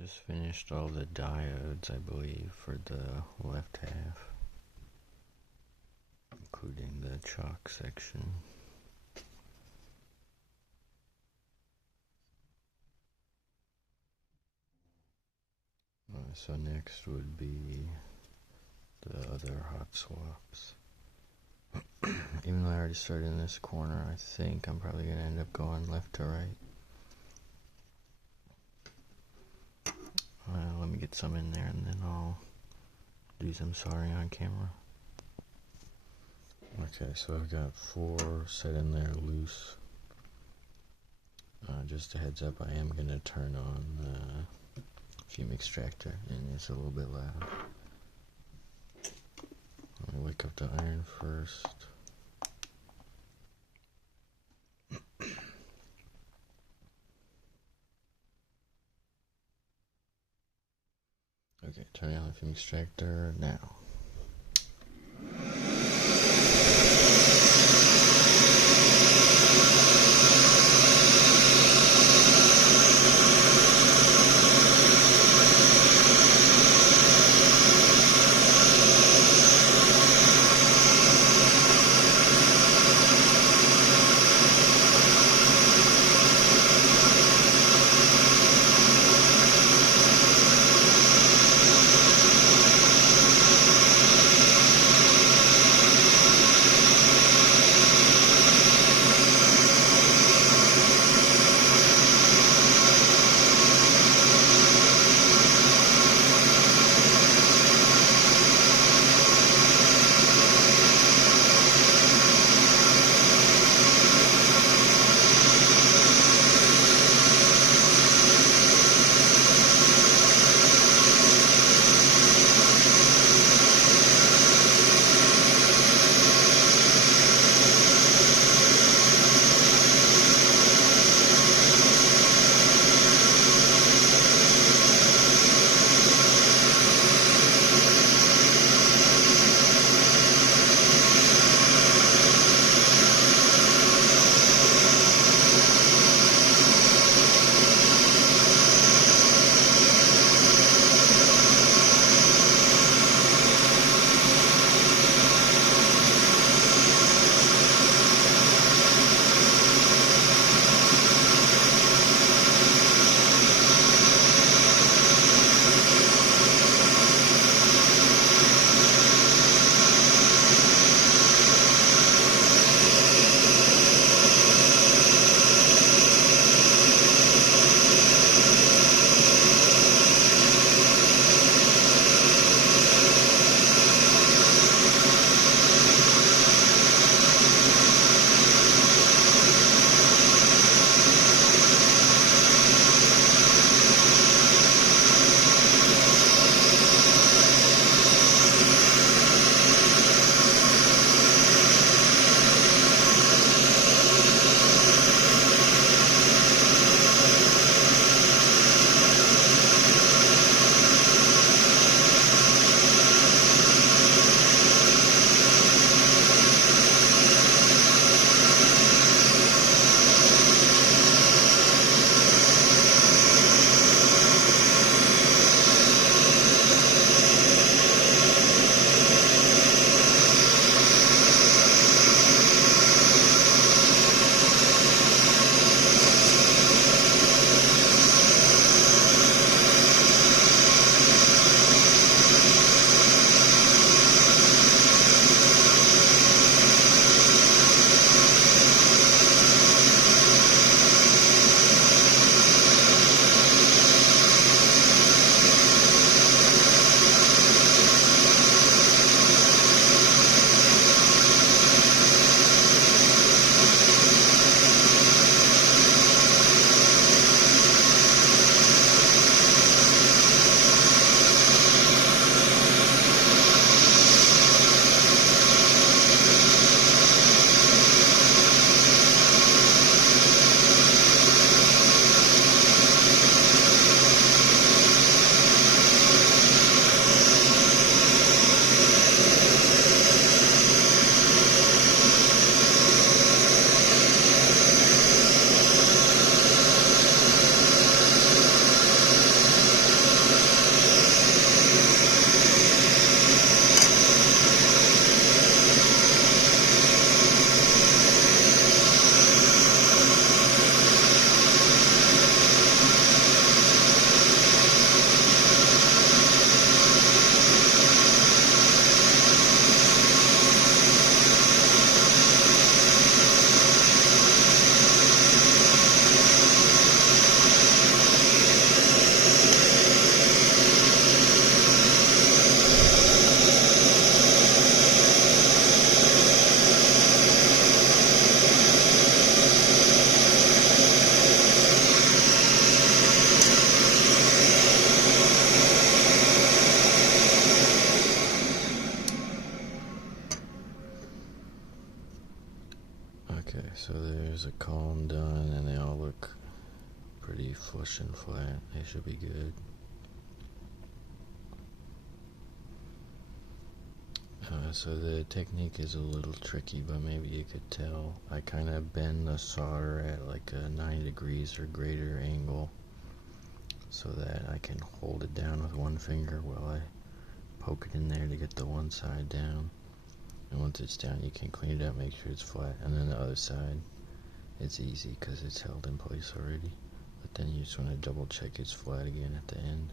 Just finished all the diodes, I believe, for the left half, including the chalk section. So next would be the other hot swaps. Even though I already started in this corner, I think I'm probably going to end up going left to right. Let me get some in there and then I'll do some soldering on camera. Okay, so I've got 4 set in there loose. Just a heads up, I am going to turn on the fume extractor, and it's a little bit loud. Let me wake up the iron first. Okay, turning on the fume extractor now. those are calm done, and they all look pretty flush and flat. They should be good. So the technique is a little tricky, but maybe you could tell. I kind of bend the solder at like a 9 degrees or greater angle so that I can hold it down with one finger while I poke it in there to get the one side down. And once it's down, you can clean it up, make sure it's flat. And then the other side, it's easy because it's held in place already. But then you just want to double check it's flat again at the end.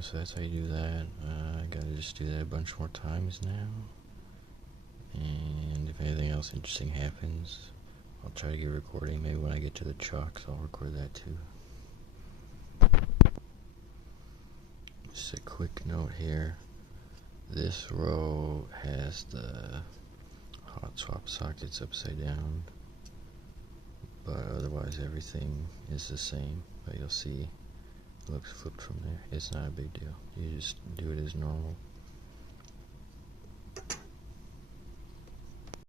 So that's how you do that. I gotta just do that a bunch more times now. And if anything else interesting happens, I'll try to get recording. Maybe when I get to the chalks, I'll record that too. Just a quick note here. This row has the Hotswap sockets upside down, but otherwise everything is the same. But you'll see it looks flipped from there. It's not a big deal. You just do it as normal.